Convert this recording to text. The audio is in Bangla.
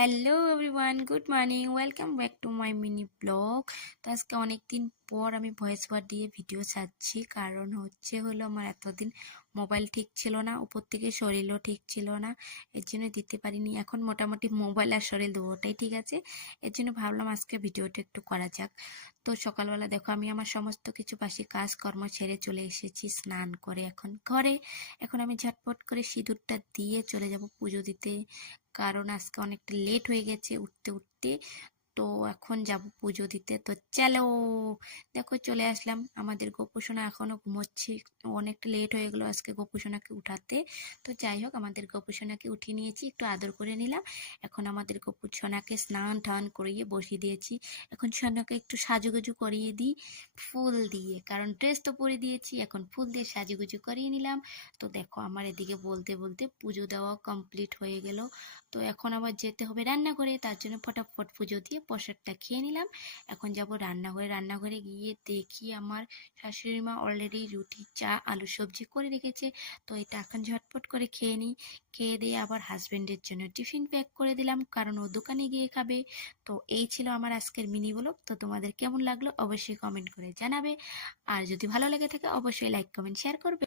Hello everyone, good morning, welcome back to my mini blog. তো আজকে অনেক দিন পর আমি ভয়েস ওভার দিয়ে ভিডিও ছাড়ছি, কারণ হলো আমার এতদিন মোবাইল ঠিক ছিল না, উপর থেকে শরীরও ঠিক ছিল না, এর জন্য দিতে পারিনি। এখন মোটামুটি মোবাইল আর শরীর দুটোটাই ঠিক আছে, এর জন্য ভাবলাম আজকে ভিডিওটা একটু করা যাক। তো সকালবেলা দেখো আমি আমার সমস্ত কিছু বাসি কাজকর্ম ছেড়ে চলে এসেছি স্নান করে এখন ঘরে। এখন আমি ঝটপট করে সিঁদুরটা দিয়ে চলে যাব পুজো দিতে, কারণ আজকে অনেকটা লেট হয়ে গেছে উঠতে উঠতে। তো এখন যাব পুজো দিতে, তো চলো। দেখো চলে আসলাম, আমাদের গোপুসোনা এখনো ঘুমোচ্ছে, অনেকটা লেট হয়ে গেলো আজকে গোপুসোনাকে উঠাতে। তো যাই হোক, আমাদের গোপুসোনাকে উঠিয়ে নিয়েছি, একটু আদর করে নিলাম। এখন আমাদের গোপুসোনাকে স্নান টান করিয়ে বসিয়ে দিয়েছি। এখন সোনাকে একটু সাজুগুজু করিয়ে দিই ফুল দিয়ে, কারণ ড্রেস তো পরে দিয়েছি, এখন ফুল দিয়ে সাজুগুজু করিয়ে নিলাম। তো দেখো আমার এদিকে বলতে বলতে পুজো দেওয়া কমপ্লিট হয়ে গেল। তো এখন আবার যেতে হবে রান্নাঘরে, তার জন্য ফটাফট পুজো দিয়ে প্রসাদটা খেয়ে নিলাম। এখন যাব রান্নাঘরে। রান্নাঘরে গিয়ে দেখি আমার শাশুড়ি মা অলরেডি রুটি, চা, আলু সবজি করে রেখেছে। তো এটা এখন ঝটপট করে খেয়ে নিই। খেয়ে দিয়ে আবার হাজবেন্ডের জন্য টিফিন প্যাক করে দিলাম, কারণ ও দোকানে গিয়ে খাবে। তো এই ছিল আমার আজকের মিনি ব্লগ। তো তোমাদের কেমন লাগলো অবশ্যই কমেন্ট করে জানাবে, আর যদি ভালো লেগে থাকে অবশ্যই লাইক কমেন্ট শেয়ার করবে।